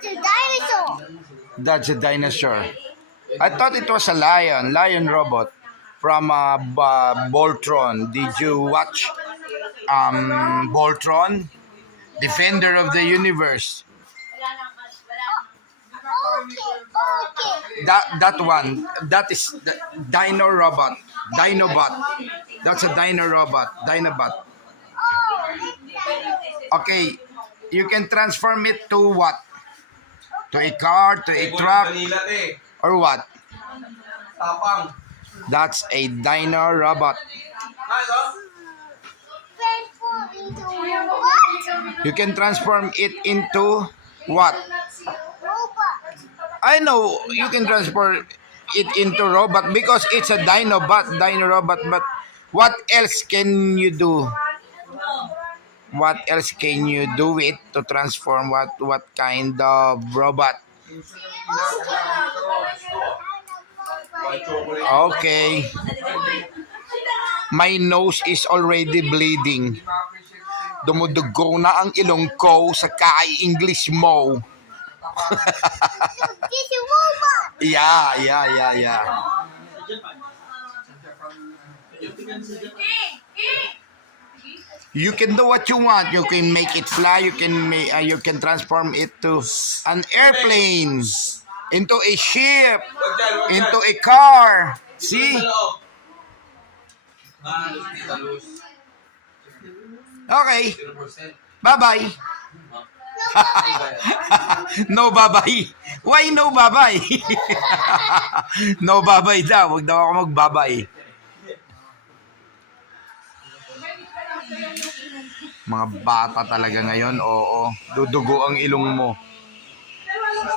That's a dinosaur. That's a dinosaur. I thought it was a lion robot from Voltron. Did you watch Voltron? Defender of the Universe. Okay. That one. That is the Dino Robot. Dinobot. That's a Dino Robot. Dinobot. Okay. You can transform it to what? To a car, to a truck, or what? Tapang. That's a Dino Robot. Transform into what? You can transform it into what? Robot. I know you can transform it into robot because it's a Dino Robot. But what else can you do? What else can you do it to transform? What kind of robot? Okay. My nose is already bleeding. Dumudugo na ang ilong ko sa kai-English mo. This is robot. Yeah. You can do what you want. You can make it fly. You can transform it to an airplane, into a ship, into a car. See? Okay. Bye-bye. No bye-bye. Why no bye-bye? No bye-bye daw. Huwag daw ako mag-bye-bye. Mga bata talaga ngayon, oo. Dudugo ang ilong mo.